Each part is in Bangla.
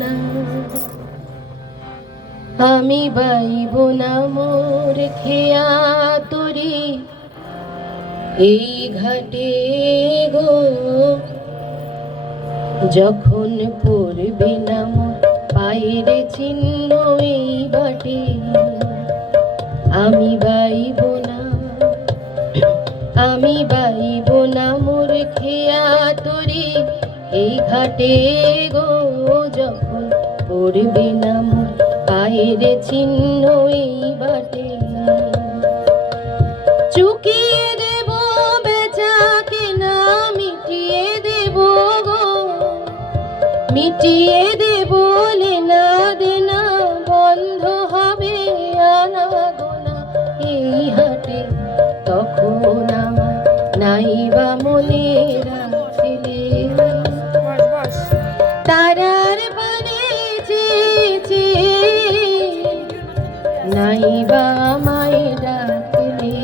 না, আমি বাইব না মোর খেয়া তরি এই ঘাটে গো। যখন পড়বে না মোর পায়ের চিহ্ন এই বাটে, আমি বাইব না, আমি বাইব না মোর খেয়া তরি এই ঘাটে গো। যখন পড়বে না মোর পায়ের চিহ্ন এই বাটে, চুকিয়ে দেব বেচা কেনা, মিটিয়ে দেব গো, মিটিয়ে দেব লেনা দেনা, বন্ধ হবে আনা গোনা এই হাটে। তখন আমার নাইবা মনে রাখলে, তারার পানে চেয়েছে নাইবা আমায় ডাকলে।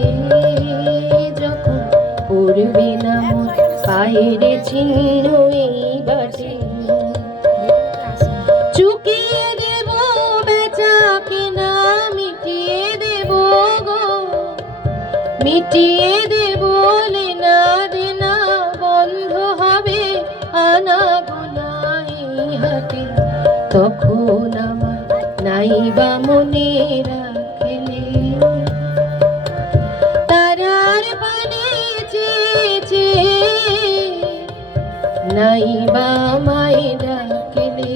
যখন পড়বে না মোর পায়ের চিহ্ন এই বাটে, চুকিয়ে দেব বেচা কেনা, মিটিয়ে দেব গো, মিটিয়ে দেব লেনা দেনা, বন্ধ হবে আনা গোনা এই হাটে। তখন আমার নাইবা মনে রাখলে, তারার পানে চেয়েছে নাইবা আমায় ডাকলে।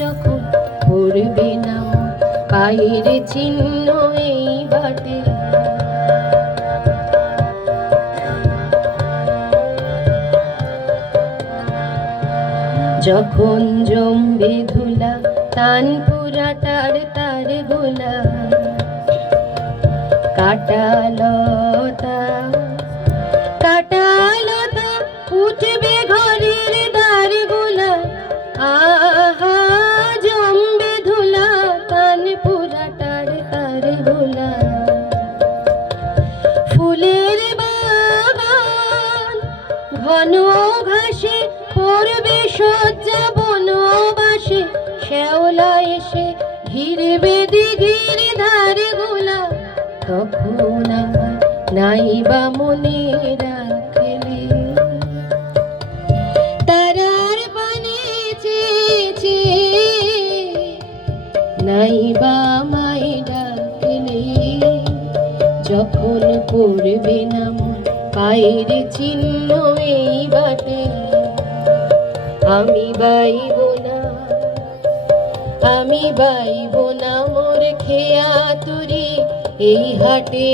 যখন পড়বে না পায়ের চিহ্ন এই বাটে, যখন জমবে ধুলা তান পুরাটার তার গোলা, কাটালতা কাটালতা উঠবে ঘরের দ্বার গোলা। আহা জমবে ধুলা তান পুরাটার তার গোলা, ফুলের বাগান ঘন ঘাসে পড়বে শয্যা বনবাসে, শ্যাওলা এসে ঘিরবে দিঘির ধার গোলা। তখন আমার নাইবা মনে রাখলে, তারার পানে চেয়েছে নাইবা আমায় ডাকলে। যখন পড়বে না মোর পায়ের চিহ্ন এই বাটে, আমি বাইব না, আমি বাইব না মোর খেয়া তরি এই হাটে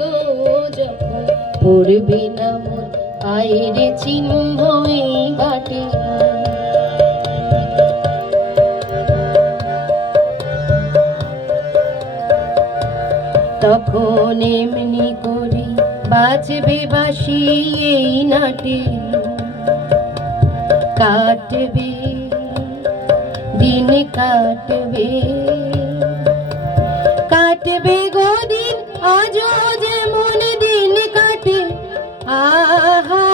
গো। যখন পড়বে না মোর পায়ের চিহ্ন এই বাটে, তখন এমনি করে বাজবে বাঁশি এই নাটে, কাটবে দিন কাটবে, কাটবে গো দিন আজও যেমন দিন কাটে। আহা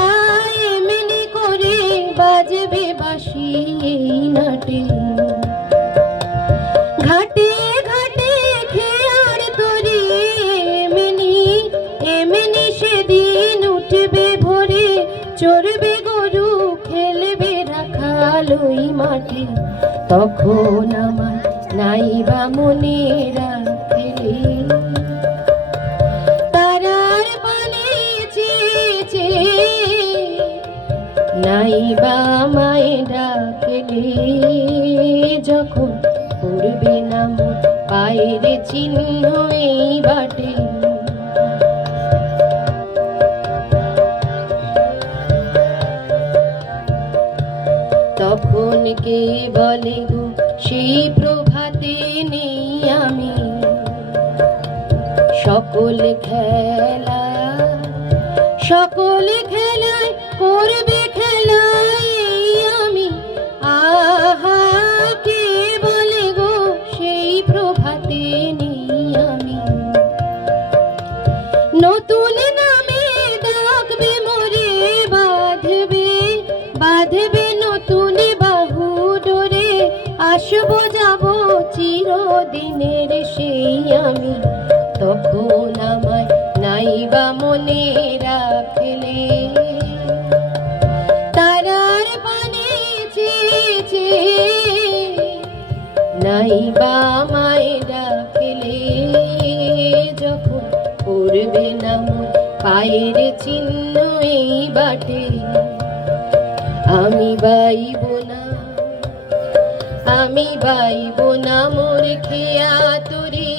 এমনি করে বাজবে বাঁশি এই নাটে, ঘাটে ঘাটে খেয়ার তরি এমনি এমনি সেদিন উঠবে ভোরে, চড়বে গরু খেলবে রাখাল ওই মাঠে। তখন আমার নাইবা মনে রাখলে, তারার পানে চেয়েছে নাইবা আমায় ডাকলে। যখন পড়বে না মোর পায়ের চিহ্ন এই বাটে, তখন কে বলে গো সেই প্রভাতে নেই আমি, সকল খেলা সকল খেলায় করবে খেলায় আমি। আহা কে বলে গো সেই প্রভাতে নেই আমি, নতুন নামে ডাকবে মোরে, বাঁধবে বাঁধবে নতুন বাহু ডোরে। আসবো যাব চিরদিনের সেই আমি, তখন আমায় নাইবা মনে রাখলে। তারার পানে চেয়ে চেয়ে নাইবা আমায় রাখলে, যখন পড়বে না মোর পায়ের চিহ্ন এই বাটে, আমি বাইব না, আমি বাইব না মোর খেয়া তরি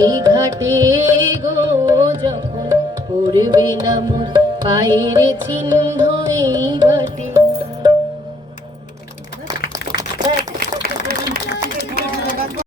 এই ঘাটে গো, যখন পড়বে না মোর পায়ের চিহ্ন এই বাটে।